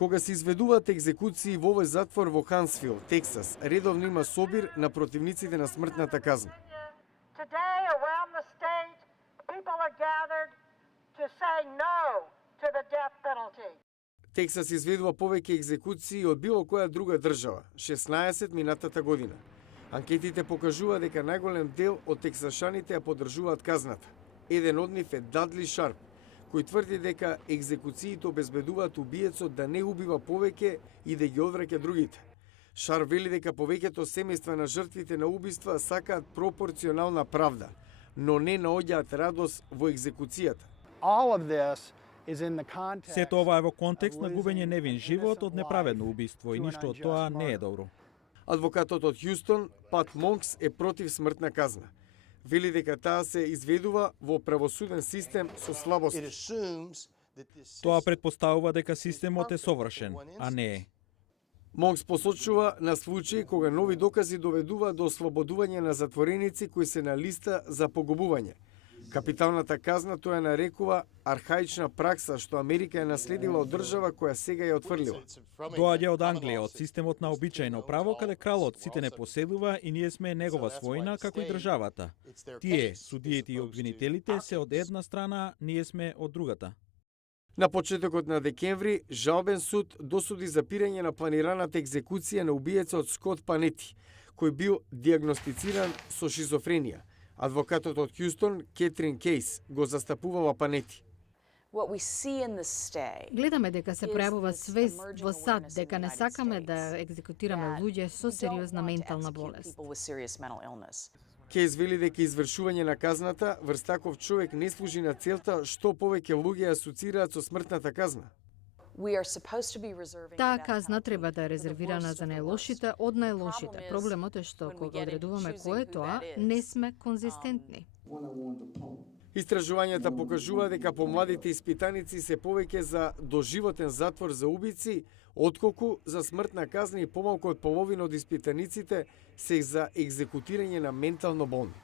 Кога се изведуваат екзекуции во овој затвор во Хансвил, Тексас, редовно има собир на противниците на смртната казна. Today around the state, people are gathered to say no to the death penalty. Тексас изведува повеќе екзекуции од било која друга држава, 16 минатата година. Анкетите покажува дека најголем дел од тексашаните ја поддржуваат казната. Еден од нив е Дадли Шарп, кој тврди дека екзекуциите обезбедуваат убиецот да не убива повеќе и да ги одвраќа другите. Шарп вели дека повеќето семејства на жртвите на убиства сакаат пропорционална правда, но не наоѓаат радост во екзекуцијата. Сето ова е во контекст на губење невин живот од неправедно убиство и ништо од тоа не е добро. Адвокатот од Хјустон, Пат Монкс, е против смртна казна. Вели дека таа се изведува во правосуден систем со слабости. Тоа предпоставува дека системот е совршен, а не е. Монкс посочува на случаи кога нови докази доведува до ослободување на затвореници кои се на листа за погубување. Капиталната казна тоа ја нарекува архаична пракса што Америка е наследила од држава која сега ја отфрлила. Доаѓа од Англија, од системот на обичајно право, каде кралот сите не поселува и ние сме негова својна, како и државата. Тие, судиите и обвинителите, се од една страна, ние сме од другата. На почетокот на декември, жалбен суд досуди запирање на планираната екзекуција на убиецот Скот Панети, кој бил диагностициран со шизофренија. Адвокатот од Хјустон, Кетрин Кейс, го застапувала Панети. Гледаме дека се пројавува свест во САД дека не сакаме да екзекутираме луѓе со сериозна ментална болест. Кейс вели дека извршување на казната врз таков човек не служи на целта што повеќе луѓе асоцираат со смртната казна. Таа казна треба да е резервирана за најлошите од најлошите. Проблемот е што кога одредуваме кој е тоа, не сме конзистентни. Истражувањата покажува дека помладите испитаници се повеќе за доживотен затвор за убици, отколку за смртна казна и помалку од половина од испитаниците се за екзекутирање на ментално болни.